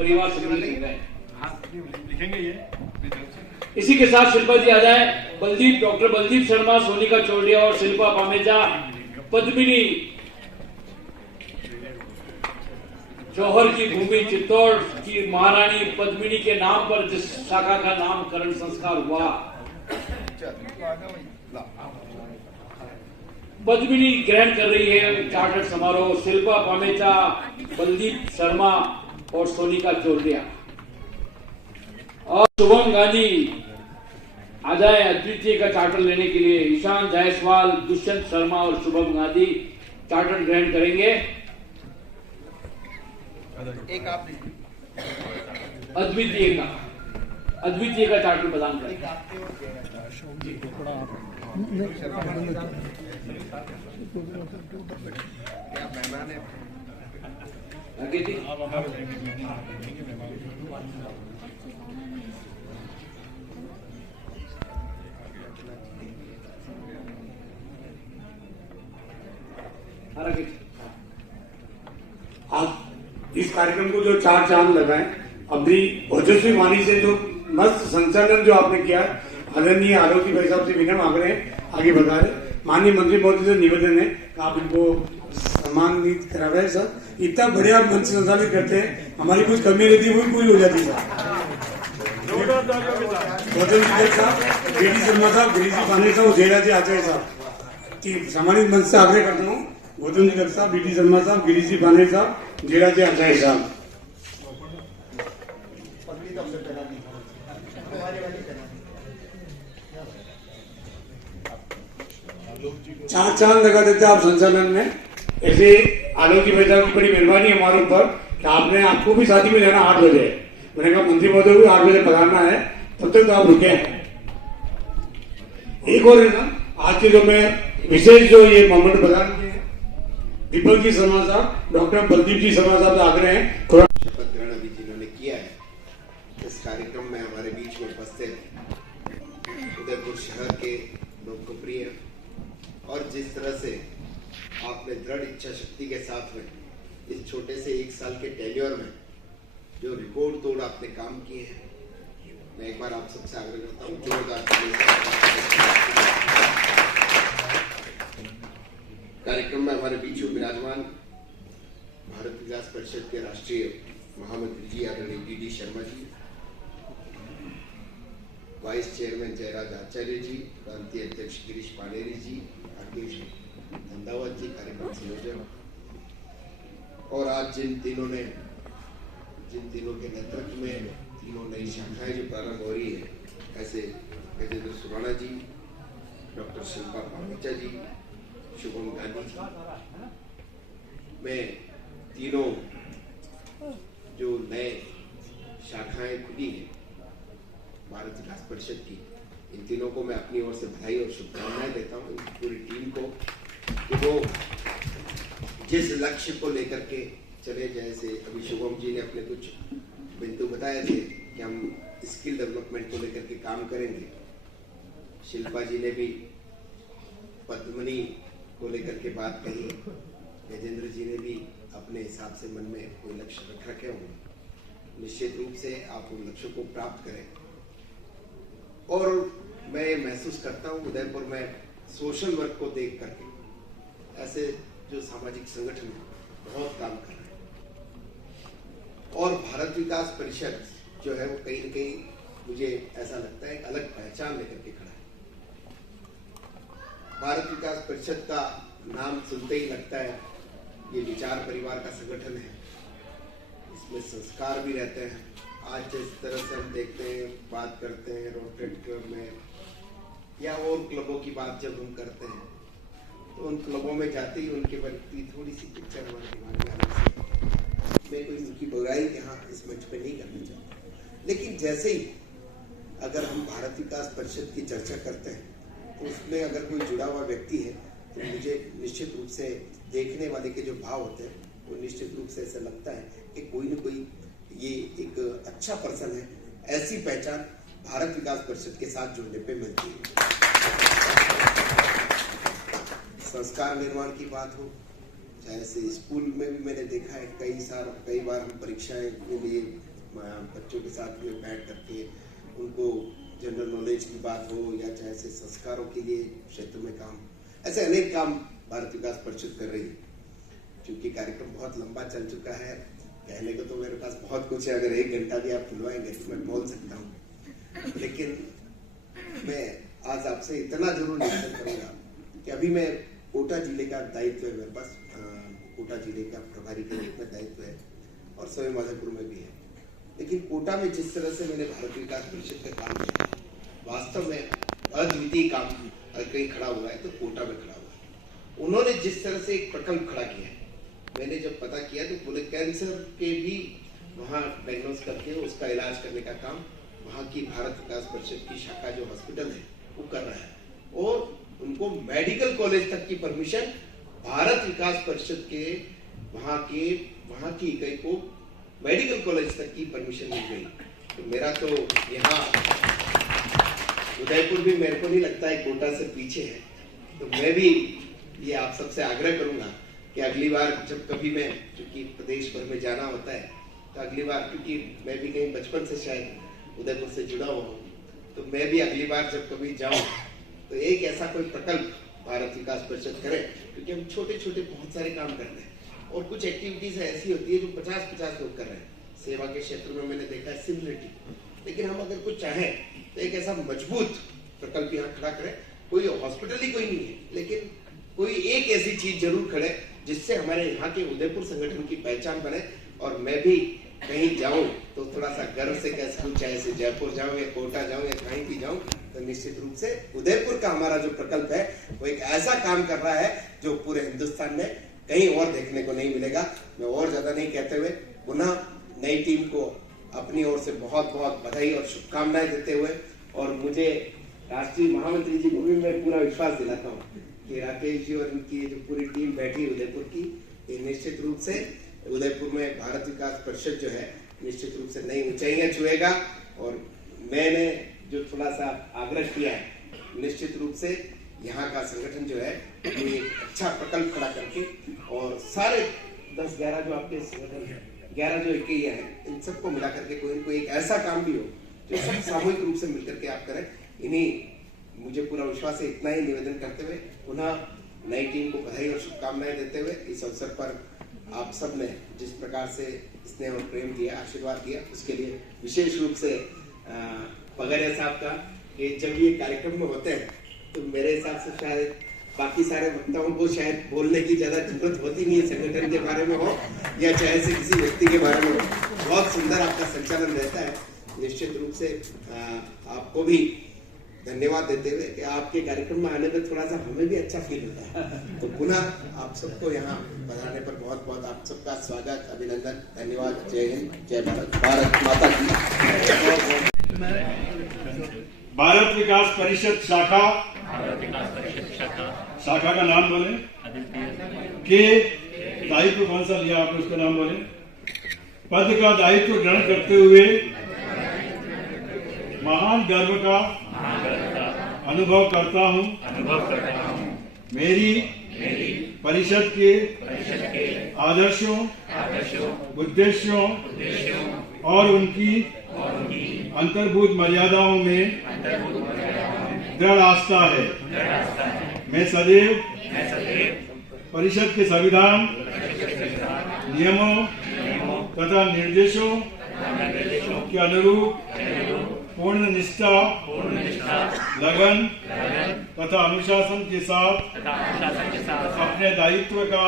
परिवार सम्मिलित हो गए। लिखेंगे ये। इसी के साथ शिल्पा जी आ जाए। बलदीप, डॉक्टर बलदीप शर्मा, सोनिका चौड़िया और शिल्पा पामेजा, पद्मिनी, जौहर की भूमि चित्तौड़ की महारानी पद्मिनी के नाम पर जिस शाखा का नामकरण संस्कार हुआ, पद्मिनी ग्रहण कर रही है चार्टर्ड समारोह। शिल्पा पामेचा, बलदीप शर्मा और सोनिका चौड़िया और शुभम गांधी आ जाए अद्वितीय का चार्टर लेने के लिए। ईशान जायसवाल, दुष्यंत शर्मा और शुभम गांधी चार्टर ग्रहण करेंगे। एक आप अद्वितीय का चार्टर प्रदान करें। आप इस कार्यक्रम को जो चार चांद लगाए, अभी ओजस्वी वाणी से जो मस्त संचालन जो आपने किया, आदरणीय आरोग्य भाई साहब से विनम्र मांग रहे हैं, आगे बढ़ा रहे। माननीय मंत्री महोदय से निवेदन है कि आप इनको सम्मानित करा रहे हैं। सर इतना बढ़िया मंच संचालित करते हैं, हमारी कुछ कमी रहती है वो भी पूरी हो जाती है। गौतम साहब, बीडी शर्मा साहब, गिरीजी पांडे साहब, जयराज आचार्य साहब की सम्मानित मंच से आग्रह करता हूँ। गौतम जी साहब, बीडी शर्मा साहब, गिरीजी पांडे साहब, जयराज आचार्य साहब। चार चांद लगा देते आप संचालन में। ऐसे आलोक जी भाई साहब की बड़ी मेहरबानी है हमारे ऊपर कि आपने, आपको भी शादी में जाना 8 बजे। मैंने कहा मंत्री महोदय को 8 बजे पधारना है, तब तक तो आप रुके हैं। एक और है ना, आज के जो मैं विशेष जो ये मोमेंट प्रदान किए दीपक जी शर्मा साहब, डॉक्टर बलदीप जी शर्मा साहब से आग्रह है थोड़ा शपथ ग्रहण अभी जिन्होंने किया है, इस कार्यक्रम में हमारे बीच में उपस्थित उदयपुर शहर के लोकप्रिय और जिस तरह से आपने दृढ़ इच्छा शक्ति के साथ में इस छोटे से 1 साल के टेन्योर में जो रिकॉर्ड तोड़ आपने काम किए हैं, मैं एक बार आप सबसे आग्रह करता हूँ जोरदार कार्यक्रम में हमारे बीच में विराजमान भारत विकास परिषद के राष्ट्रीय महामंत्री जी आदरणीय DD Sharma ji, vice chairman Jayraj आचार्य जी, प्रांतीय अध्यक्ष गिरीश पानेरी जी, राकेश धंधावत जी कार्यक्रम संयोजक, और आज जिन तीनों के नेतृत्व में तीनों नई शाखाएं जो प्रारंभ हो रही है, ऐसे गजेंद्र सुराणा जी, डॉक्टर शिल्पा पामेचा जी, शुभम गांधी जी, मैं तीनों जो नए शाखाएं खुली हैं भारत विकास परिषद की, इन तीनों को मैं अपनी ओर से बधाई और शुभकामनाएं देता हूँ, पूरी टीम को, कि वो जिस लक्ष्य को लेकर के चले, जैसे अभी शुभम जी ने अपने कुछ बिंदु बताए थे कि हम स्किल डेवलपमेंट को लेकर के काम करेंगे, शिल्पा जी ने भी पद्मिनी को लेकर के बात कही, गजेंद्र जी ने भी अपने हिसाब से मन में कोई लक्ष्य रखे होंगे। निश्चित रूप से आप उन लक्ष्यों को प्राप्त करें। और मैं ये महसूस करता हूँ उदयपुर में सोशल वर्क को देख करके ऐसे जो सामाजिक संगठन बहुत काम कर रहे हैं, और भारत विकास परिषद जो है वो कहीं न कहीं मुझे ऐसा लगता है अलग पहचान लेकर के खड़ा है। भारत विकास परिषद का नाम सुनते ही लगता है ये विचार परिवार का संगठन है, इसमें संस्कार भी रहते हैं। आज जिस तरह से हम देखते हैं, बात करते हैं रोटेट क्लब में या और क्लबों की बात जब हम करते हैं, तो उन क्लबों में जाते ही उनके प्रति थोड़ी सी पिक्चर हमारे दिमाग में आने से मैं कोई उनकी बुराई यहाँ इस मंच पे नहीं करना चाहता, लेकिन जैसे ही अगर हम भारत विकास परिषद की चर्चा करते हैं तो उसमें अगर कोई जुड़ा हुआ व्यक्ति है तो मुझे निश्चित रूप से देखने वाले के जो भाव होते हैं वो निश्चित रूप से ऐसा लगता है कि कोई न कोई ये एक अच्छा पर्सन है। ऐसी पहचान भारत विकास परिषद के साथ जुड़ने पे मिलती है। संस्कार निर्माण की बात हो, चाहे से स्कूल में भी मैंने देखा है कई बार हम परीक्षाएं के लिए बच्चों के साथ में बैठ करके उनको जनरल नॉलेज की बात हो या चाहे से संस्कारों के लिए क्षेत्र में काम, ऐसे अनेक काम भारत विकास परिषद कर रही है। क्योंकि कार्यक्रम बहुत लंबा चल चुका है, कहने को तो मेरे पास बहुत कुछ है, अगर 1 घंटा भी आप खुलवाएंगे तो मैं बोल सकता हूँ, लेकिन मैं आज आपसे इतना जरूर निवेदन करूंगा कि अभी मैं कोटा जिले का दायित्व है मेरे पास, कोटा जिले का प्रभारी के रूप में दायित्व है और स्वयं माधोपुर में भी है। लेकिन कोटा में जिस तरह से मैंने भारत विकास परिषद का काम किया, वास्तव में अद्वितीय काम अगर कहीं खड़ा हुआ है तो कोटा में खड़ा हुआ है। उन्होंने जिस तरह से एक प्रकल्प खड़ा किया है, मैंने जब पता किया तो पूरे कैंसर के भी वहाँ डायग्नोस करके उसका इलाज करने का काम वहाँ की भारत विकास परिषद की शाखा जो हॉस्पिटल है वो कर रहा है, और उनको मेडिकल कॉलेज तक की परमिशन भारत विकास परिषद के वहाँ की इकाई को मेडिकल कॉलेज तक की परमिशन मिल गई। तो मेरा तो यहाँ उदयपुर भी मेरे को नहीं लगता है कोटा से पीछे है। तो मैं भी ये आप सबसे आग्रह करूंगा कि अगली बार जब कभी मैं, क्योंकि प्रदेश भर में जाना होता है, तो अगली बार, क्योंकि मैं भी कहीं बचपन से शायद उदयपुर से जुड़ा हुआ हूँ, तो मैं भी अगली बार जब कभी जाऊँ तो एक ऐसा कोई प्रकल्प भारत विकास परिषद करे, क्योंकि हम छोटे छोटे बहुत सारे काम करते हैं और कुछ एक्टिविटीज ऐसी होती है जो 50-50 लोग कर रहे हैं। सेवा के क्षेत्र में मैंने देखा है सिमिलरिटी, लेकिन हम अगर कुछ चाहें तो एक ऐसा मजबूत प्रकल्प यहाँ खड़ा करें। कोई हॉस्पिटल ही कोई नहीं है, लेकिन कोई एक ऐसी चीज जरूर खड़े जिससे हमारे यहाँ के उदयपुर संगठन की पहचान बने, और मैं भी कहीं जाऊं तो थोड़ा सा गर्व से कह सकूं, चाहे से जयपुर जाऊं या कोटा जाऊं या कहीं भी जाऊं, तो निश्चित रूप से उदयपुर का हमारा जो प्रकल्प है वो एक ऐसा काम कर रहा है जो पूरे हिंदुस्तान में कहीं और देखने को नहीं मिलेगा। मैं और ज्यादा नहीं कहते हुए पुनः नई टीम को अपनी ओर से बहुत बहुत बधाई और शुभकामनाएं देते हुए, और मुझे राष्ट्रीय महामंत्री जी को भी मैं पूरा विश्वास दिलाता हूँ कि राकेश जी और इनकी जो पूरी टीम बैठी उदयपुर की, ये निश्चित रूप से उदयपुर में भारत विकास परिषद जो है निश्चित रूप से नई ऊंचाइयां छुएगा। और मैंने जो थोड़ा सा आग्रह किया है, निश्चित रूप से यहाँ का संगठन जो है ये एक अच्छा प्रकल्प खड़ा करके, और सारे 10-11 जो आपके संगठन है, 11 जो इकाइयां हैं, इन सबको मिला करके कोई न कोई एक ऐसा काम भी हो जो सब सामूहिक रूप से मिलकर के आप करें। इन्हीं मुझे पूरा विश्वास है। इतना ही निवेदन करते हुए पुनः नई टीम को बधाई और शुभकामनाएं देते हुए, इस अवसर पर आप सब ने जिस प्रकार से स्नेह और प्रेम दिया, आशीर्वाद दिया, उसके लिए विशेष रूप से पगड़िया साहब का, कि जब ये कार्यक्रम में होते हैं तो मेरे हिसाब से शायद बाकी सारे वक्ताओं को शायद बोलने की ज्यादा जरूरत होती नहीं है, संगठन के बारे में हो या चाहे से किसी व्यक्ति के बारे में हो। बहुत सुंदर आपका संचालन रहता है। निश्चित रूप से आपको भी धन्यवाद देते हुए कि आपके कार्यक्रम में आने में थोड़ा सा हमें भी अच्छा फील होता है। तो पुनः आप सबको यहाँ बढ़ाने पर बहुत बहुत आप सबका स्वागत, अभिनंदन, धन्यवाद। जय हिंद, जय भारत, भारत माता की। भारत विकास परिषद शाखा का नाम बोले, के दायित्व कौन सा लिया आपने, उसका नाम बोले। पद का दायित्व ग्रहण करते हुए महान गर्व का अनुभव करता हूँ। मेरी परिषद के आदर्शों, उद्देश्यों और उनकी अंतर्भूत मर्यादाओं में दृढ़ आस्था है। मैं सदैव परिषद के संविधान, नियमों तथा निर्देशों के अनुरूप पूर्ण निष्ठा, लगन तथा अनुशासन के साथ अपने दायित्व का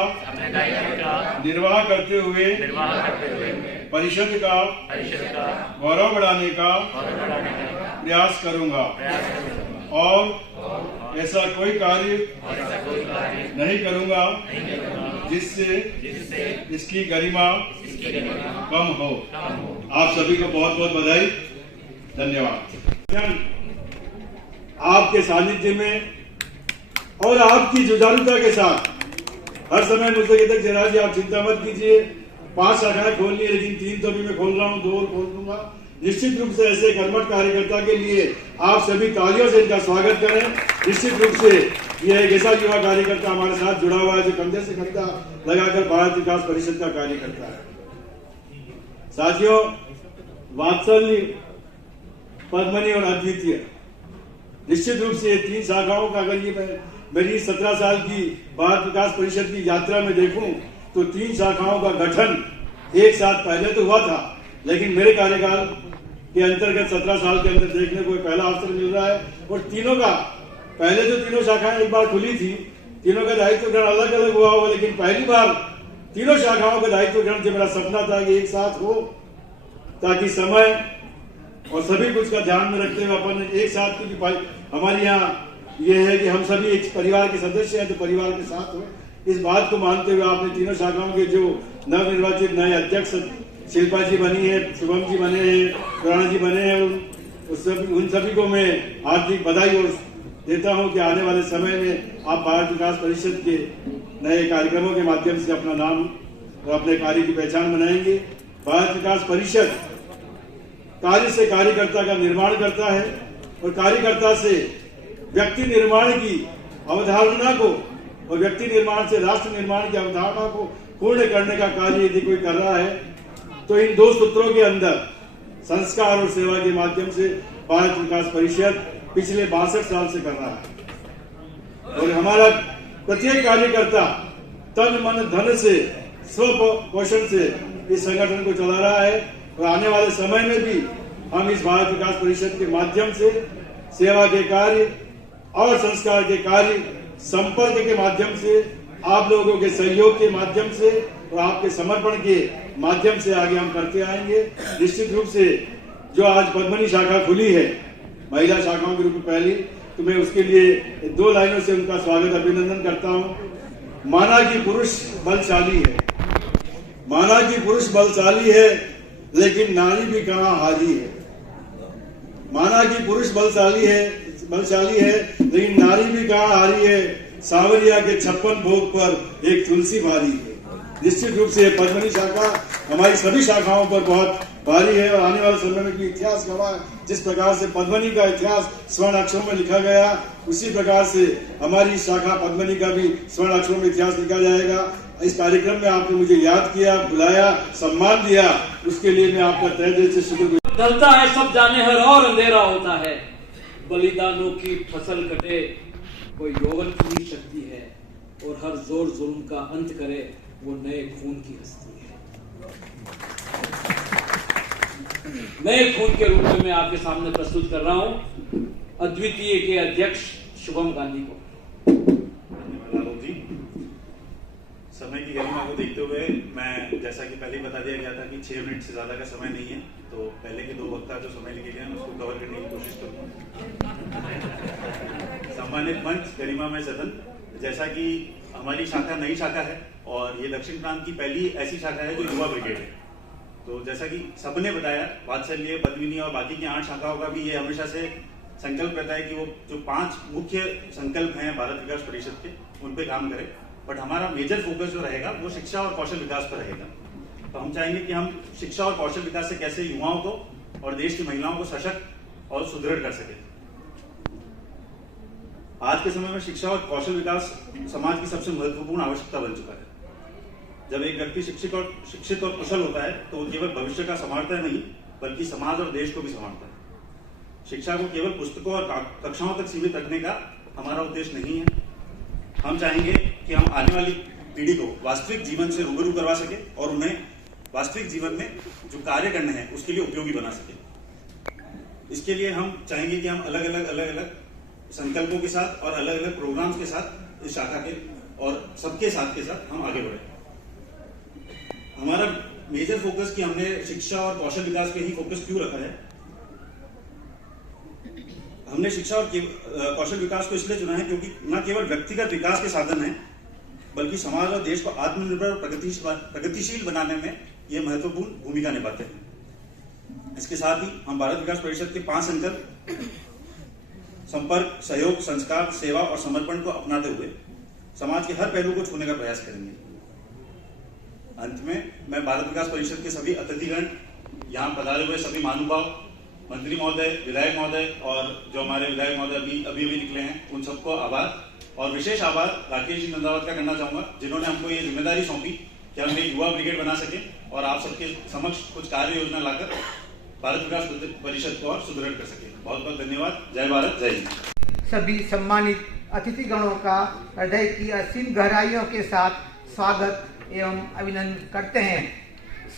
निर्वाह करते हुए परिषद का गौरव बढ़ाने का प्रयास करूंगा, और ऐसा कोई कार्य नहीं करूंगा जिससे इसकी गरिमा कम हो। आप सभी को बहुत बहुत बधाई, धन्यवाद। आपके सानिध्य में और आपकी जुझारूता के साथ हर समय मुझसे कहते हैं जयराज जी आप चिंता मत कीजिए, 5 शाखाएं खोलनी है, लेकिन 3 तो अभी मैं खोल रहा हूँ, 2 और खोल दूंगा। निश्चित रूप से ऐसे कर्मठ कार्यकर्ता के लिए आप सभी तालियों से इनका स्वागत करें। निश्चित रूप से यह एक ऐसा युवा कार्यकर्ता हमारे साथ जुड़ा हुआ है जो कंधे से कंधा लगाकर भारत विकास परिषद का कार्य करता है। साथियों, वात्सल्य, पद्मनी और अद्वितीय। निश्चित रूप से ये 3 शाखाओं का अगर ये मेरी 17 साल की भारत विकास परिषद की यात्रा में देखूं तो 3 शाखाओं का गठन एक साथ पहले तो हुआ था, लेकिन मेरे कार्यकाल के अंतर्गत 17 साल के अंदर देखने को पहला अवसर मिल रहा है। और तीनों का पहले तो तीनों शाखाएं एक बार खुली थी, तीनों का दायित्व ग्रहण अलग अलग हुआ होगा, लेकिन पहली बार तीनों शाखाओं का दायित्व ग्रहण जो मेरा सपना था कि एक साथ हो, ताकि समय और सभी कुछ का ध्यान में रखते हुए अपन एक साथ, क्योंकि हमारे यहाँ ये है कि हम सभी एक परिवार के सदस्य हैं तो परिवार के साथ हो, इस बात को मानते हुए आपने तीनों शाखाओं के जो नवनिर्वाचित नए अध्यक्ष शिल्पा जी बनी है, शुभम जी बने हैं, राणा जी बने हैं, उन सभी को मैं हार्दिक बधाई और देता हूं कि आने वाले समय में आप भारत विकास परिषद के नए कार्यक्रमों के माध्यम से अपना नाम और अपने कार्य की पहचान बनाएंगे। भारत विकास परिषद कार्य से कार्यकर्ता का निर्माण करता है और कार्यकर्ता से व्यक्ति निर्माण की अवधारणा को और व्यक्ति निर्माण से राष्ट्र निर्माण की अवधारणा को पूर्ण करने का कार्य यदि कोई कर रहा है तो इन 2 सूत्रों के अंदर संस्कार और सेवा के माध्यम से भारत विकास परिषद पिछले 62 साल से कर रहा है। और हमारा प्रत्येक कार्यकर्ता तन मन धन से स्व पोषण से इस संगठन को चला रहा है और आने वाले समय में भी हम इस भारत विकास परिषद के माध्यम से सेवा के कार्य और संस्कार के कार्य, संपर्क के माध्यम से, आप लोगों के सहयोग के माध्यम से और आपके समर्पण के माध्यम से आगे हम करते आएंगे। निश्चित रूप से जो आज पद्मनी शाखा खुली है महिला शाखाओं के रूप में पहली, तो मैं उसके लिए 2 लाइनों से उनका स्वागत अभिनंदन करता हूं। माना कि पुरुष बलशाली है, माना कि पुरुष बलशाली है, लेकिन नारी भी कहां हारी है। माना कि पुरुष बलशाली है लेकिन नारी भी कहां हारी है। सावरिया के 56 भोग पर एक तुलसी भारी है। निश्चित रूप से पद्मनी शाखा हमारी सभी शाखाओं पर बहुत भारी है और आने वाले समय में भी इतिहास गवाह, जिस प्रकार से पद्मनी का इतिहास स्वर्ण अक्षरों में लिखा गया, उसी प्रकार से हमारी शाखा पद्मनी का भी स्वर्ण अक्षरों में इतिहास लिखा जाएगा। इस कार्यक्रम में आपने मुझे याद किया, बुलाया, सम्मान दिया, उसके लिए मैं आपका तहे दिल से शुक्र। ढलता है सब जाने हर और अंधेरा होता है, बलिदानों की फसल कटे वो यौवन की ही शक्ति है, और हर जोर जुल्म का अंत करे वो नए खून की हस्ती है। नए खून के रूप में मैं आपके सामने प्रस्तुत कर रहा हूं अद्वितीय के अध्यक्ष शुभम गांधी को। समय की गरिमा को देखते हुए मैं, जैसा कि पहले ही बता दिया गया था कि 6 मिनट से ज्यादा का समय नहीं है, तो पहले के 2 वक्ता जो समय लेके गए उसको कवर करने की कोशिश करूंगा। सम्मानित मंच, गरिमामय सदन, जैसा कि हमारी शाखा नई शाखा है और ये दक्षिण प्रांत की पहली ऐसी शाखा है जो युवा ब्रिगेड है। तो जैसा कि सबने बताया, वात्सल्य, पद्मिनी और बाकी की 8 शाखाओं का भी ये हमेशा से संकल्प रहता है कि वो जो 5 मुख्य संकल्प हैं भारत विकास परिषद के, उन पे काम करें। बट हमारा मेजर फोकस जो रहेगा वो शिक्षा और कौशल विकास पर रहेगा। तो हम चाहेंगे कि हम शिक्षा और कौशल विकास से कैसे युवाओं को और देश की महिलाओं को सशक्त और सुदृढ़ कर सके। आज के समय में शिक्षा और कौशल विकास समाज की सबसे महत्वपूर्ण आवश्यकता बन चुका है। जब एक व्यक्ति शिक्षित और कुशल होता है तो वो केवल भविष्य का संभालता है नहीं, बल्कि समाज और देश को भी संभालता है। शिक्षा को केवल पुस्तकों और कक्षाओं तक सीमित रखने का हमारा उद्देश्य नहीं है। हम चाहेंगे कि हम आने वाली पीढ़ी को वास्तविक जीवन से रूबरू करवा सके और उन्हें वास्तविक जीवन में जो कार्य करने हैं उसके लिए उपयोगी बना सके। इसके लिए हम चाहेंगे कि हम अलग अलग संकल्पों के साथ और अलग अलग प्रोग्राम्स के साथ इस शाखा के और सबके साथ के साथ हम आगे बढ़े। हमारा मेजर फोकस कि हमने शिक्षा और कौशल विकास पे ही फोकस क्यों रखा है। हमने शिक्षा और कौशल विकास को इसलिए चुना है क्योंकि न केवल व्यक्तिगत विकास के साधन है, बल्कि समाज और देश को आत्मनिर्भर और प्रगतिशील बनाने में ये महत्वपूर्ण भूमिका निभाते हैं। इसके साथ ही हम भारत विकास परिषद के 5 संकल्प संपर्क, सहयोग, संस्कार, सेवा और समर्पण को अपनाते हुए समाज के हर पहलू को छूने का प्रयास करेंगे। अंत में मैं भारत विकास परिषद के सभी अतिथिगण, यहाँ पधारे हुए सभी महानुभाव, मंत्री महोदय, विधायक महोदय और जो हमारे विधायक महोदय अभी निकले हैं, उन सबको आभार और विशेष आभार राकेश जी नंदावत का करना चाहूंगा, जिन्होंने हमको ये जिम्मेदारी सौंपी कि हम एक युवा ब्रिगेड बना सके और आप सबके समक्ष कुछ कार्य योजना लाकर भारत विकास परिषद को और सुदृढ़ कर सके। बहुत बहुत धन्यवाद। जय भारत, जय हिंद। सभी सम्मानित अतिथिगणों का हृदय की असीम गहराइयों के साथ स्वागत एवं अभिनंदन करते हैं।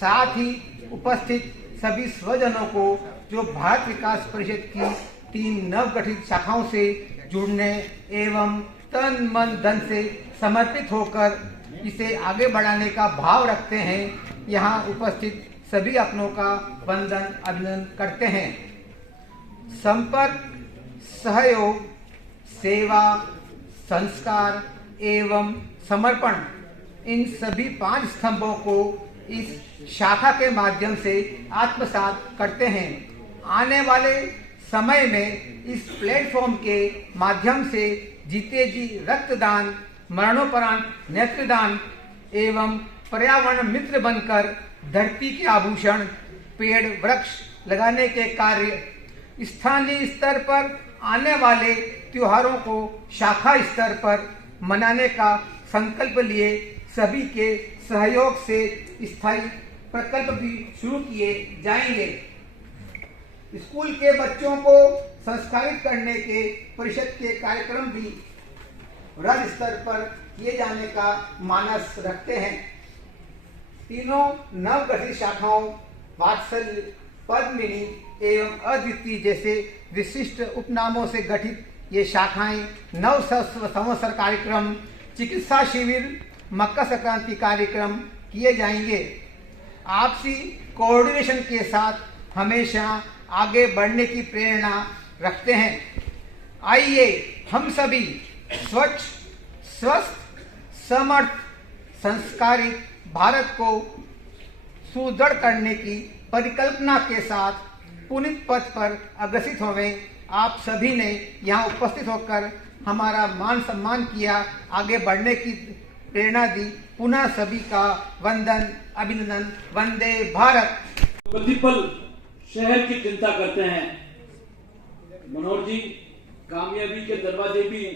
साथ ही उपस्थित सभी स्वजनों को जो भारत विकास परिषद की 3 नवगठित शाखाओं से जुड़ने एवं तन मन धन से समर्पित होकर इसे आगे बढ़ाने का भाव रखते हैं, यहाँ उपस्थित सभी अपनों का वंदन अभिनंदन करते हैं। संपर्क, सहयोग, सेवा, संस्कार एवं समर्पण, इन सभी 5 स्तंभों को इस शाखा के माध्यम से आत्मसात करते हैं। आने वाले समय में इस प्लेटफॉर्म के माध्यम से जीते जी रक्तदान, मरणोपरांत नेत्रदान एवं पर्यावरण मित्र बनकर धरती के आभूषण, पेड़, वृक्ष लगाने के कार्य, स्थानीय स्तर पर आने वाले त्योहारों को शाखा स्तर पर मनाने का संकल्प लिए सभी के सहयोग से स्थायी प्रकल्प भी शुरू किए जाएंगे। स्कूल के बच्चों को संस्कारित करने के परिषद के कार्यक्रम भी राज्य स्तर पर किए जाने का मानस रखते हैं। तीनों नवगठित शाखाओं वात्सल्य, पद्मिनी एवं अद्वितीय जैसे विशिष्ट उपनामों से गठित ये शाखाएं नव संवत्सर कार्यक्रम, चिकित्सा शिविर, मकर संक्रांति कार्यक्रम किए जाएंगे। आपसी कोऑर्डिनेशन के साथ हमेशा आगे बढ़ने की प्रेरणा रखते हैं। आइए हम सभी स्वच्छ, स्वस्थ, समर्थ, संस्कारित भारत को सुदृढ़ करने की परिकल्पना के साथ पुनीत पथ पर अग्रसित होवें। आप सभी ने यहाँ उपस्थित होकर हमारा मान सम्मान किया, आगे बढ़ने की प्रेरणा दी। पुनः सभी का वंदन अभिनंदन। वंदे भारत। प्रतिपल शहर की चिंता करते हैं मनोहर जी। कामयाबी के दरवाजे भी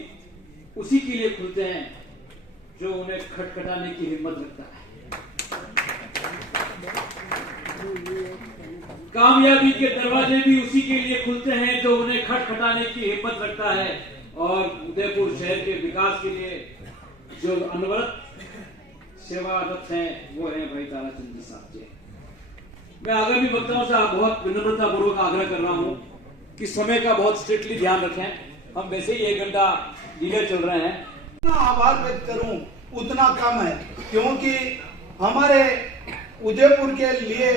उसी के लिए खुलते हैं जो उन्हें खटखटाने की हिम्मत रखता है। कामयाबी के दरवाजे भी उसी के लिए खुलते हैं जो उन्हें खटखटाने की हिम्मत रखता है। और उदयपुर शहर के विकास के लिए जो अनवरत सेवारत हैं वो है भाई ताराचंद साहब जी। मैं आगामी वक्ताओं से बहुत विनम्रता पूर्वक आग्रह कर रहा हूं कि समय का बहुत स्ट्रिक्टली ध्यान रखें। हम वैसे ही 1 घंटा डीले चल रहे हैं। जितना आभार व्यक्त करूं उतना कम है, क्योंकि हमारे उदयपुर के लिए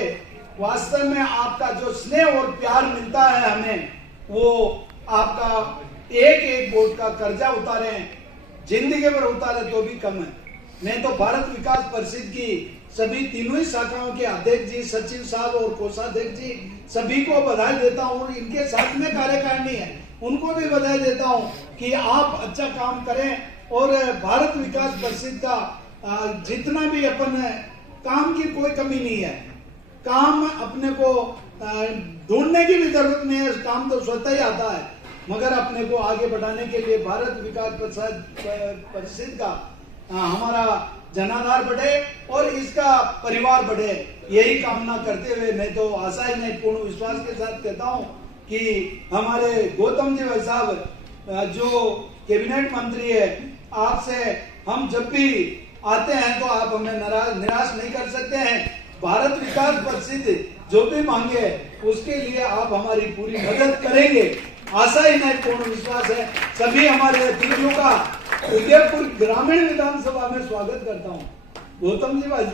वास्तव में आपका जो स्नेह और प्यार मिलता है हमें, वो आपका एक वोट का कर्जा उतारे, जिंदगी भर उतारे तो भी कम है। मैं तो भारत विकास परिषद की सभी तीनों ही शाखाओं के अध्यक्ष जी, सचिव साहब और कोषाध्यक्ष जी सभी को बधाई देता हूँ। इनके साथ में कार्यकारिणी है, उनको भी बधाई देता हूँ कि आप अच्छा काम करें और भारत विकास परिषद का जितना भी अपन काम की कोई कमी नहीं है। काम अपने को ढूंढने की भी जरूरत नहीं है, काम तो स्वतः ही आता है, मगर अपने को आगे बढ़ाने के लिए भारत विकास परिषद का हमारा जनाधार बढ़े और इसका परिवार बढ़े, यही कामना करते हुए मैं तो आशा ही नहीं पूर्ण विश्वास के साथ कहता हूं कि हमारे गौतम जी भाई साहब जो कैबिनेट मंत्री है, आपसे हम जब भी आते हैं तो आप हमें निराश नहीं कर सकते हैं। भारत विकास परिषद जो भी मांगे उसके लिए आप हमारी पूरी मदद करेंगे, आशा ही नहीं पूर्ण विश्वास है। सभी हमारे अतिथियों का उदयपुर ग्रामीण विधानसभा में स्वागत करता हूँ। गौतम जी भाई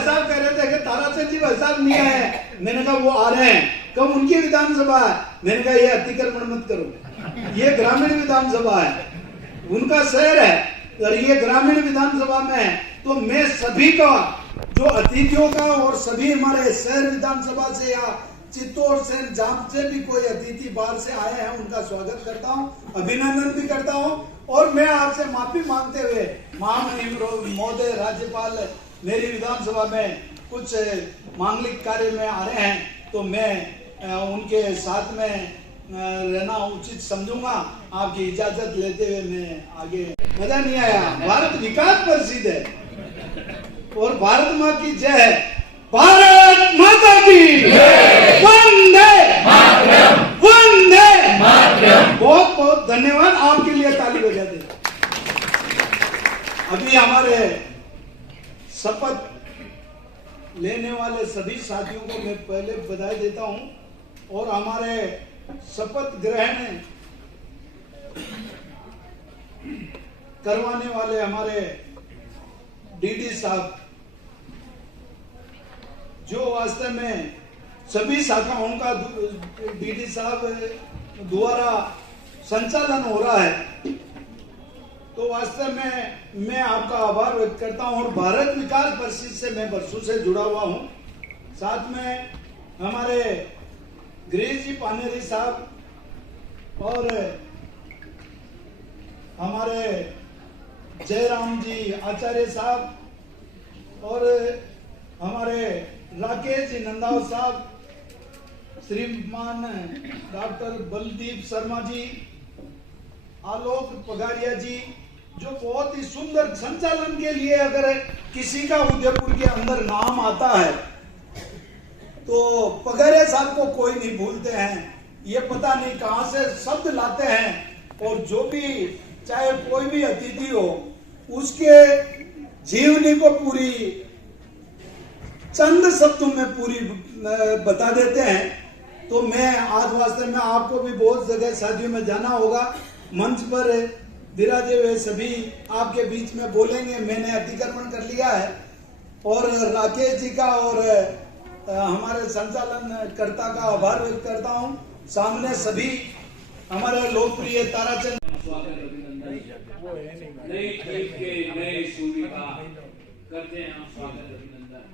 साहब कह रहे थे कि ताराचंद जी भाई साहब नहीं आए, मैंने कहा वो आ रहे हैं, कब उनकी विधानसभा है, मैंने कहा ये अतिक्रमण मत करो, ये ग्रामीण विधानसभा है, उनका शहर है और ये ग्रामीण विधानसभा में है। तो मैं सभी का जो अतिथियों का और सभी हमारे शहर विधानसभा से या चित्तौड़ से जहां से भी कोई अतिथि बाहर से आए हैं उनका स्वागत करता हूं, अभिनंदन भी करता हूं। और मैं आपसे माफी मांगते हुए महामहिम महोदय राज्यपाल मेरी विधानसभा में कुछ मांगलिक कार्य में आ रहे हैं, तो मैं उनके साथ में रहना उचित समझूंगा। आपकी इजाजत लेते हुए मैं आगे। मजा नहीं आया, भारत विकास परिषद है और भारत माँ की जय है। भारत लेने वाले सभी साथियों को मैं पहले बधाई देता हूं और हमारे शपथ ग्रहण करवाने वाले हमारे डीडी साहब, जो वास्तव में सभी शाखाओं का डीडी साहब द्वारा संचालन हो रहा है, तो वास्तव में मैं आपका आभार व्यक्त करता हूं। और भारत विकास परिषद से मैं वर्षों से जुड़ा हुआ हूं। साथ में हमारे गिरीश जी पानेरी साहब और हमारे जयराम जी आचार्य साहब और हमारे राकेश जी नंदाव साहब, श्रीमान डॉक्टर बलदीप शर्मा जी, आलोक पगारिया जी, जो बहुत ही सुंदर संचालन के लिए अगर किसी का उदयपुर के अंदर नाम आता है तो पगारिया साहब को कोई नहीं भूलते हैं। ये पता नहीं कहां से शब्द लाते हैं और जो भी चाहे कोई भी अतिथि हो उसके जीवनी को पूरी चंद शब्दों में पूरी बता देते हैं। तो मैं आज वास्तव में आपको भी बहुत जगह शादियों में जाना होगा, मंच पर विराजे हुए सभी आपके बीच में बोलेंगे, मैंने अतिक्रमण कर लिया है। और राकेश जी का और हमारे संचालन कर्ता का आभार व्यक्त करता हूं। सामने सभी हमारे लोकप्रिय ताराचंद नई टीम के नए सूर्य का करते हैं हम स्वागत अभिनंदन।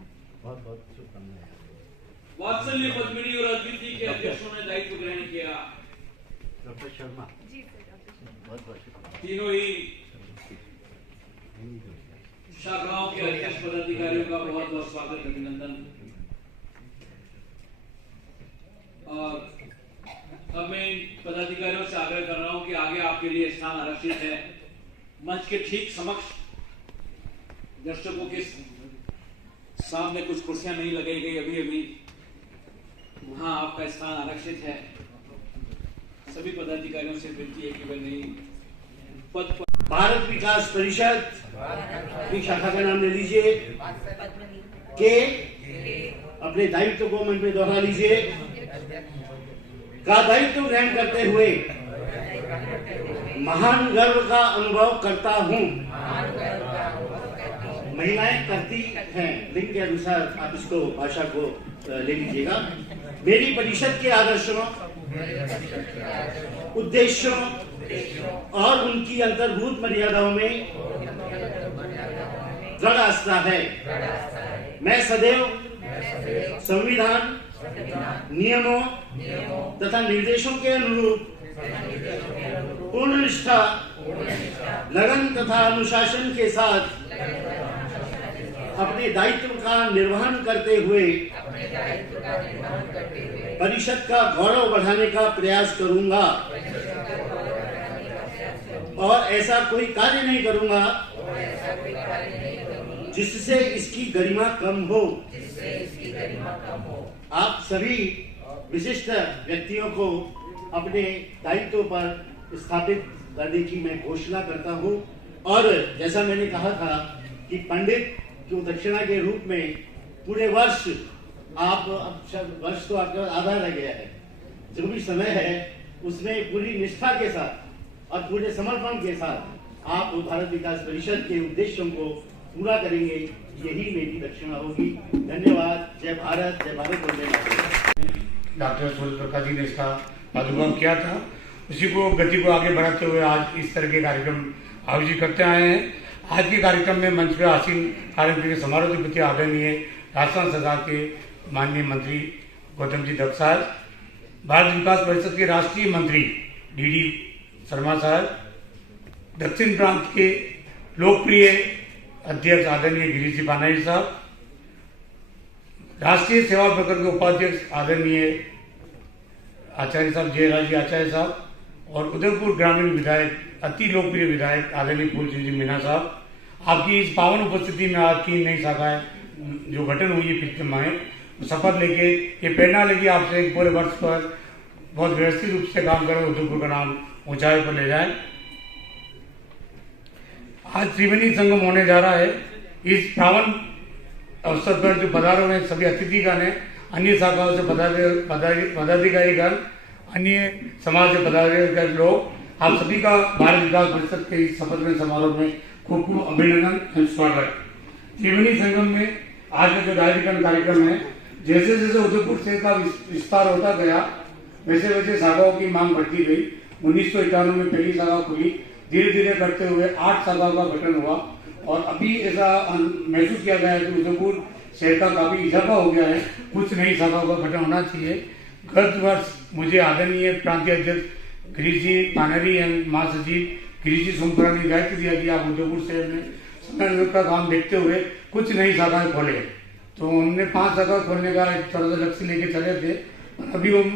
बहुत बहुत शुभकामनाएं। वात्सल्य पद्मिनी और अद्वितीय के अध्यक्षों ने दायित्व ग्रहण किया। डॉक्टर शर्मा बहुत बहुत शुभकामनाएं। तीनों ही शाखाओं के अध्यक्ष पदाधिकारियों का बहुत बहुत स्वागत अभिनंदन। और अब मैं पदाधिकारियों से आग्रह कर रहा हूं कि आगे आपके लिए स्थान आरक्षित है। मंच के ठीक समक्ष दर्शकों के सामने कुछ कुर्सियां नहीं लगाई गई अभी वहां आपका स्थान आरक्षित है। सभी पदाधिकारियों से विनती है कि वे नहीं पद पर भारत विकास परिषद की शाखा का नाम ले लीजिए, के अपने दायित्व को मन में दोहरा लीजिए। का दायित्व ग्रहण करते हुए महान गर्व का अनुभव करता हूं। महिलाएं करती हैं, लिंग के अनुसार आप इसको भाषा को ले लीजिएगा। मेरी परिषद के आदर्शों, उद्देश्यों और उनकी अंतर्भूत मर्यादाओं में दृढ़ आस्था है। मैं सदैव संविधान, नियमों तथा निर्देशों के अनुरूप पूर्ण निष्ठा, लगन तथा अनुशासन के साथ अपने दायित्व का निर्वहन करते हुए परिषद का गौरव बढ़ाने का प्रयास करूंगा और ऐसा कोई कार्य नहीं करूंगा जिससे इसकी गरिमा कम हो। आप सभी विशिष्ट व्यक्तियों को अपने दायित्व पर स्थापित करने की मैं घोषणा करता हूं। और जैसा मैंने कहा था कि पंडित की दक्षिणा के रूप में पूरे वर्ष आप, वर्ष तो आपका आधा रह गया है, जो भी समय है उसमें पूरी निष्ठा के साथ और पूरे समर्पण के साथ आप भारत विकास परिषद के उद्देश्यों को पूरा करेंगे, यही मेरी दक्षिणा होगी। धन्यवाद। जय भारत, जय भारत, वंदे मातरम। डॉक्टर सूर्य प्रकाश जी ने इसका अनुभव किया था, उसी को गति को आगे बढ़ाते हुए आज इस तरह के कार्यक्रम आयोजित करते आए हैं। आज के कार्यक्रम में मंच पर आसीन कार्यक्रम के समारोह के प्रति आदरणीय राजस्थान सरकार के माननीय मंत्री गौतम जी दत्त साहब, भारत विकास परिषद के राष्ट्रीय मंत्री डीडी शर्मा साहब, दक्षिण प्रांत के लोकप्रिय अध्यक्ष आदरणीय गिरीश जी पानेरी साहब, राष्ट्रीय सेवा प्रकल्प के उपाध्यक्ष आदरणीय आचार्य साहब जयराज जी आचार्य साहब, और उदयपुर ग्रामीण विधायक अति लोकप्रिय विधायक आदरणीय फूलचंद जी मीना साहब, आपकी इस पावन उपस्थिति में आज 3 नई शाखाएं जो गठन हुई है पिछले माह, शपथ लेके ये प्रेरणा लेके आपसे एक पूरे वर्ष पर बहुत व्यवस्थित रूप से काम करें, उदयपुर का नाम ऊंचाई पर ले जाए। आज त्रिवेणी संगम होने जा रहा है। इस पावन अवसर पर जो पधारे हुए सभी अतिथिगण हैं, अन्य शाखाओं से पदाधिकारीगण, अन्य समाज से पधारे हुए लोग, आप सभी का भारत विकास परिषद के इस शपथ ग्रहण समारोह में खूब खूब अभिनंदन एवं स्वागत। त्रिवेणी संगम में आज का जो डायरीकरण कार्यक्रम है, जैसे जैसे उदयपुर शहर का विस्तार होता गया वैसे वैसे शाखाओं की मांग बढ़ती गई। 1991 में पहली शाखा खुली, धीरे धीरे करते हुए 8 शाखाओं का गठन हुआ और अभी ऐसा महसूस किया गया है कि उदयपुर शहर का काफी इजाफा हो गया है, कुछ नई शाखाओं का गठन होना चाहिए। गत वर्ष मुझे आदरणीय प्रांतीय अध्यक्ष गिरीश जी पानेरी एवं महासचिव गिरीश जी सोमपुरा ने दायित्व दिया कि आप उदयपुर शहर में समय का काम देखते हुए कुछ नई शाखाएं खोले, तो हमने 5 शाखा खोलने का एक थोड़ा सा लक्ष्य लेके चले थे। अभी हम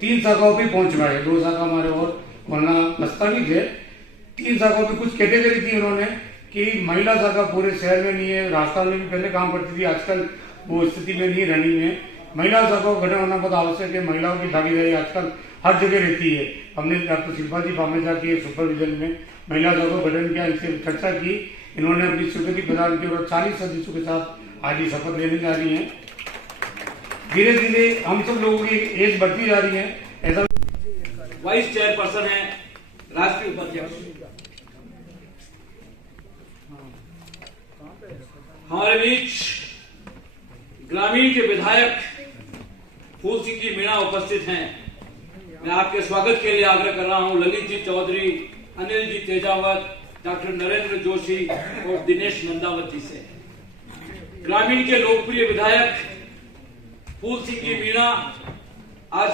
3 शाखाओं पे पहुंच पाए, 2 शाखा हमारे और खोलना प्रस्तावित है। 3 शाखाओं पे कुछ कैटेगरी थी उन्होंने कि महिला शाखा पूरे शहर में नहीं है, राजस्थान में भी पहले काम करती थी, आजकल वो स्थिति में नहीं रनिंग है। महिला शाखा का गठन होना बहुत आवश्यक है, महिलाओं की भागीदारी आजकल हर जगह रहती है। हमने डॉक्टर शिल्पा जी पामेजा की सुपरविजन में महिला शाखा का गठन किया, इनसे चर्चा की, इन्होंने अपनी स्वीकृति प्रदान की और 40 सदस्यों के साथ आज ही शपथ लेने जा रही हैं। धीरे धीरे हम सब लोगों की एज बढ़ती जा रही है। ऐसा वाइस चेयरपर्सन है, राष्ट्रीय उपाध्यक्ष हमारे बीच ग्रामीण के विधायक फूल सिंह जी मीणा उपस्थित हैं। मैं आपके स्वागत के लिए आग्रह कर रहा हूं ललित जी चौधरी, अनिल जी तेजावत, डॉक्टर नरेंद्र जोशी और दिनेश नंदावत जी से। ग्रामीण के लोकप्रिय विधायक फूल सिंह जी मीणा आज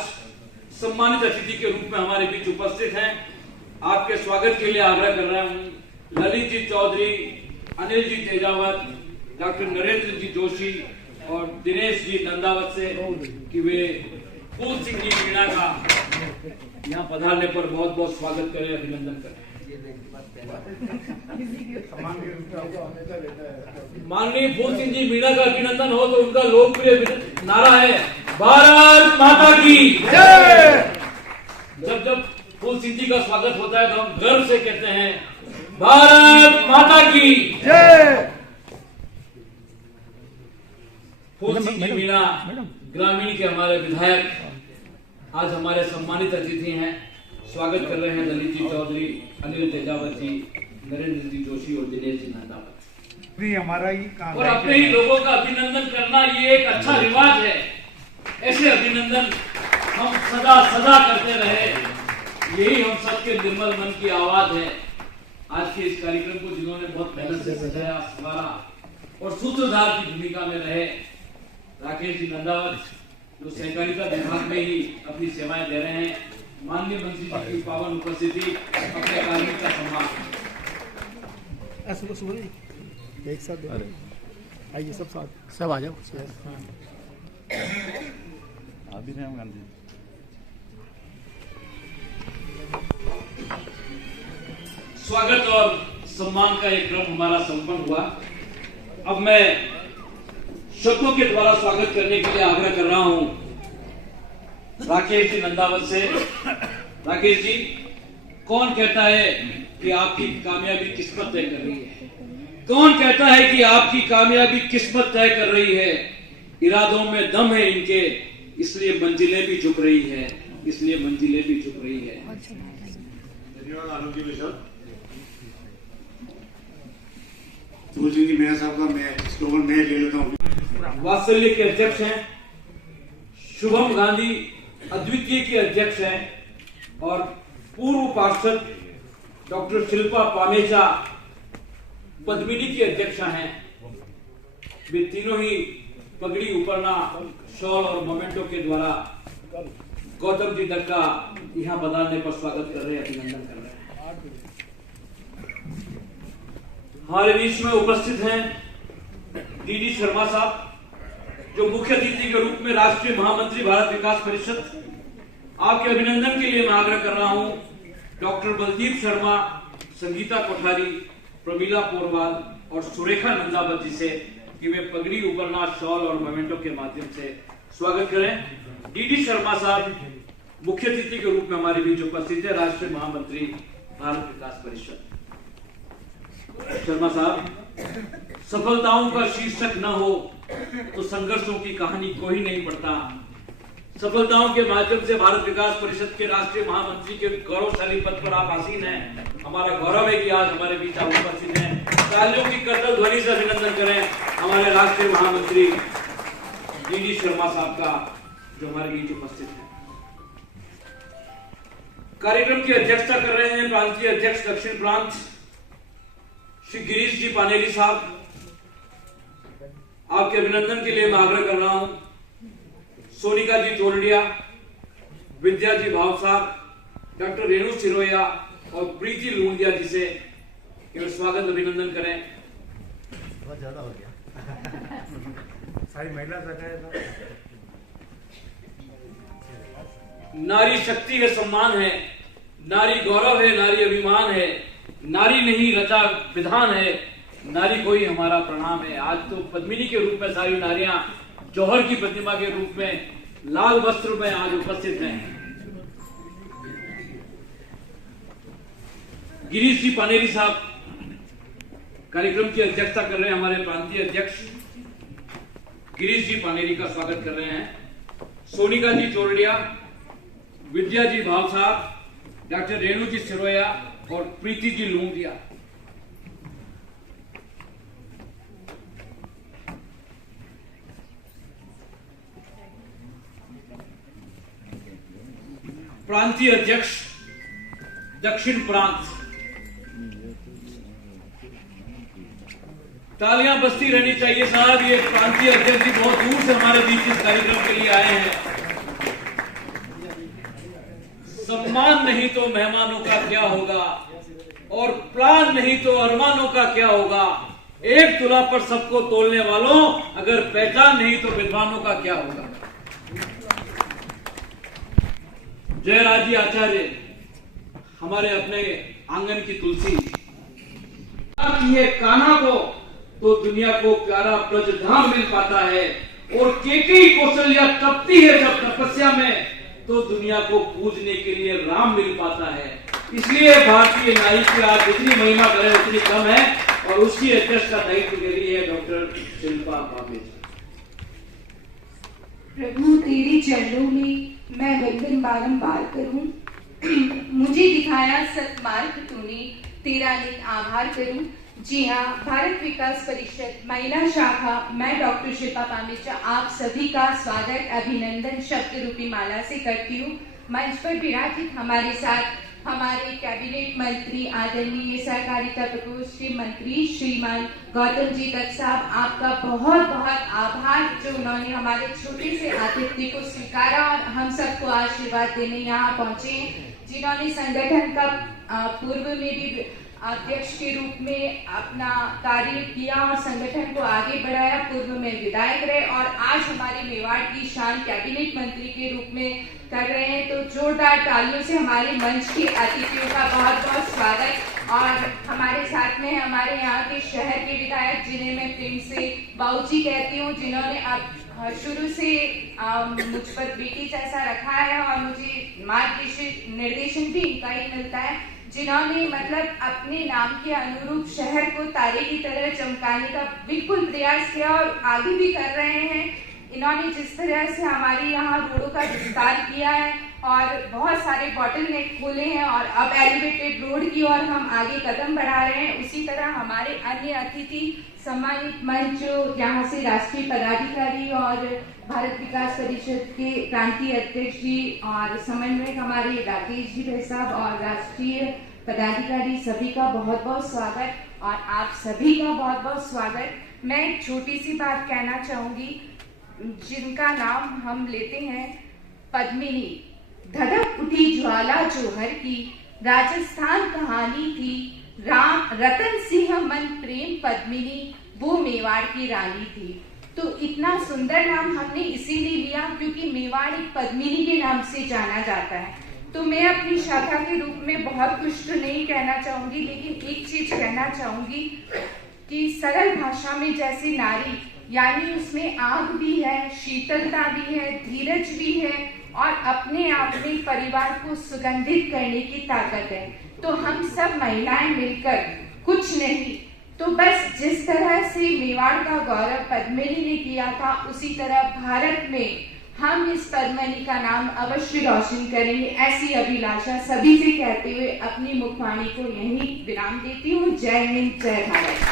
सम्मानित अतिथि के रूप में हमारे बीच उपस्थित हैं। आपके स्वागत के लिए आग्रह कर रहा हूं ललित जी चौधरी, अनिल जी तेजावत, डॉक्टर नरेंद्र जी जोशी और दिनेश जी नंदावत से कि वे फूल सिंह जी मीणा का यहाँ पधारने पर बहुत बहुत स्वागत करें, अभिनंदन करें। माननीय फूल सिंह जी मीणा का अभिनंदन हो तो उनका लोकप्रिय नारा है भारत माता की जय। जब फूल सिंह जी का स्वागत होता है तो हम गर्व से कहते हैं भारत माता की जय। फूल सिंह जी मीणा ग्रामीण के हमारे विधायक आज हमारे सम्मानित अतिथि हैं। स्वागत कर रहे हैं ललित जी चौधरी, अनिल तेजावत जी, नरेंद्र जी जोशी और दिनेश जी नंदावत। हमारा ही काम और अपने ही लोगों का अभिनंदन करना ये एक अच्छा रिवाज है। ऐसे अभिनंदन हम सदा सदा करते रहे, यही हम सबके निर्मल मन की आवाज है। आज के इस कार्यक्रम को जिन्होंने बहुत मेहनत से सजाया, संवारा और सूत्रधार की भूमिका में रहे राकेश जी नंदावत, जो सहकारिता विभाग में ही अपनी सेवाएं दे रहे हैं। माननीय मंत्री जी की पावन उपस्थिति, अपने कार्मिक का सम्मान। एक साथ आइए, सब आ जाओ। अभिनव गांधी स्वागत और सम्मान का एक क्रम हमारा संपन्न हुआ। अब मैं शब्दों के द्वारा स्वागत करने के लिए आग्रह कर रहा हूं राकेश जी नंदावत से। राकेश जी, कौन कहता है कि आपकी कामयाबी किस्मत तय कर रही है? कौन कहता है कि आपकी कामयाबी किस्मत तय कर रही है? इरादों में दम है इनके, इसलिए मंजिलें भी झुक रही है, इसलिए मंजिलें भी झुक रही है। धन्यवाद आरोग्य मिशन। फूल सिंह जी मीणा साहब का मैं स्लोगन मैं ले लेता हूँ। वात्सल्य के अध्यक्ष हैं, शुभम गांधी अद्वितीय के अध्यक्ष हैं और पूर्व पार्षद डॉक्टर शिल्पा पामेजा पद्मिनी की अध्यक्षा हैं। वे तीनों ही पगड़ी, उपरना, शॉल और मोमेंटो के द्वारा गौतम जी तक का यहाँ पधारने पर स्वागत कर रहे हैं, अभिनंदन कर रहे हैं। हमारे बीच में उपस्थित हैं डीडी शर्मा साहब, जो मुख्य अतिथि के रूप में राष्ट्रीय महामंत्री भारत विकास परिषद। आपके अभिनंदन के लिए मैं आग्रह कर रहा हूं डॉक्टर बलदीप शर्मा, संगीता कोठारी, प्रमीला पोरवाल और सुरेखा नंदावत जी से कि वे पगड़ी, उपरना, शॉल और मोमेंटो के माध्यम से स्वागत करें। डीडी शर्मा साहब मुख्य अतिथि के रूप में हमारे बीच उपस्थित है, राष्ट्रीय महामंत्री भारत विकास परिषद। शर्मा साहब सफलताओं का शीर्षक न हो तो संघर्षों की कहानी कोई नहीं पढ़ता। सफलताओं के माध्यम से भारत विकास परिषद के राष्ट्रीय महामंत्री के गौरवशाली पद पर आप आसीन हैं। हमारा गौरव है कि आज हमारे बीच आप उपस्थित हैं। तालियों की करतल ध्वनि से अभिनंदन करें हमारे राष्ट्रीय महामंत्री डी शर्मा साहब का, जो हमारे बीच उपस्थित है। कार्यक्रम की अध्यक्षता कर रहे हैं प्रांतीय अध्यक्ष दक्षिण प्रांत श्री गिरीश जी पानेरी साहब। आपके अभिनंदन के लिए मैं आग्रह कर रहा हूं सोनिका जी तोरडिया, विद्या जी भाव साहब, डॉक्टर रेणु सिरोया और प्रीति लूंडिया जी से केवल स्वागत अभिनंदन करें। बहुत ज्यादा हो गया। सारी महिला नारी शक्ति है, सम्मान है, नारी गौरव है, नारी अभिमान है, नारी नहीं रचा विधान है, नारी को ही हमारा प्रणाम है। आज तो पद्मिनी के रूप में सारी नारियां जौहर की प्रतिमा के रूप में लाल वस्त्र में आज उपस्थित हैं। गिरीश जी पानेरी साहब कार्यक्रम की अध्यक्षता कर रहे हैं। हमारे प्रांतीय अध्यक्ष गिरीश जी पानेरी का स्वागत कर रहे हैं। सोनिका जी चोरडिया, विद्या जी भाव साहब, डॉक्टर रेणु जी सिरोया और प्रीति जी लूंडिया। प्रांतीय अध्यक्ष दक्षिण प्रांत, तालियां बजती रहनी चाहिए साहब। ये प्रांतीय अध्यक्ष जी बहुत दूर से हमारे बीच इस कार्यक्रम के लिए आए हैं। सम्मान नहीं तो मेहमानों का क्या होगा, और प्लान नहीं तो अरमानों का क्या होगा। एक तुला पर सबको तोलने वालों, अगर पहचान नहीं तो विद्वानों का क्या होगा। जयराज आचार्य हमारे अपने आंगन की तुलसी है। कान्हा को तो दुनिया को प्यारा ब्रजधाम मिल पाता है, और केकई कौशल्या तपती है जब तपस्या में, तो दुनिया को पूजने के लिए राम मिल पाता है। इसलिए भारतीय नारी की आज जितनी महिमा करें उतनी कम है, और उसकी अध्यक्ष का दायित्व ले रही है डॉक्टर शिल्पा पामेजा। प्रभु तेरे चरणों में मैं वंदन बारंबार करूं। मुझे दिखाया सत्मार्ग तूने, तेरा नित आभार करूं। जी हाँ, भारत विकास परिषद महिला शाखा, मैं डॉक्टर शिल्पा पामेजा आप सभी का स्वागत अभिनंदन शब्द रूपी माला से करती हूँ। मंच पर विराजित हमारे साथ हमारे कैबिनेट मंत्री आदरणीय सहकारिता प्रकोष्ठ के मंत्री श्रीमान गौतम जी दत्त साहब, आपका बहुत बहुत आभार जो उन्होंने हमारे छोटे से आतिथ्य को स्वीकारा और हम सबको आशीर्वाद देने यहाँ पहुंचे, जिन्होंने संगठन का पूर्व में भी अध्यक्ष के रूप में अपना कार्य किया और संगठन को आगे बढ़ाया, पूर्व में विधायक रहे और आज हमारे मेवाड़ की शान कैबिनेट मंत्री के रूप में कर रहे हैं। तो जोरदार तालियों से हमारे मंच के अतिथियों का बहुत बहुत स्वागत। और हमारे साथ में हमारे यहाँ के शहर के विधायक, जिन्हें मैं प्रेम से बाबूजी कहती हूँ, जिन्होंने अब शुरू से मुझ पर बेटी जैसा रखा है और मुझे मार्गदर्शन निर्देशन भी इनका ही मिलता है, जिन्होंने मतलब अपने नाम के अनुरूप शहर को तारे की तरह चमकाने का बिल्कुल प्रयास किया और आगे भी कर रहे हैं। इन्होंने जिस तरह से हमारे यहाँ रोडों का विस्तार किया है और बहुत सारे बॉटलनेक खोले हैं और अब एलिवेटेड रोड की ओर हम आगे कदम बढ़ा रहे हैं, उसी तरह हमारे अन्य अतिथि सम्मानित मंच जो यहाँ से राष्ट्रीय पदाधिकारी और भारत विकास परिषद के प्रांतीय अध्यक्ष जी और समन्वयक हमारे राकेश जी भाई साहब और राष्ट्रीय पदाधिकारी, सभी का बहुत बहुत स्वागत और आप सभी का बहुत बहुत स्वागत। मैं एक छोटी सी बात कहना चाहूंगी, जिनका नाम हम लेते हैं पद्मिनी, धधक उठी ज्वाला जौहर की, राजस्थान कहानी थी, राम रतन सिंह मन प्रेम पद्मिनी, वो मेवाड़ की रानी थी। तो इतना सुंदर नाम हमने इसीलिए लिया क्योंकि मेवाड़ एक पद्मिनी के नाम से जाना जाता है। तो मैं अपनी शाखा के रूप में बहुत कुछ तो नहीं कहना चाहूंगी, लेकिन एक चीज कहना चाहूंगी कि सरल भाषा में जैसे नारी, यानी उसमें आग भी है, शीतलता भी है, धीरज भी है और अपने आप में परिवार को सुगंधित करने की ताकत है। तो हम सब महिलाएं मिलकर कुछ नहीं तो बस जिस तरह से मेवाड़ का गौरव पद्मिनी ने किया था, उसी तरह भारत में हम इस पद्मिनी का नाम अवश्य रोशन करेंगे, ऐसी अभिलाषा सभी से कहते हुए अपनी मुखवाणी को यहीं विराम देती हूँ। जय हिंद, जय भारत।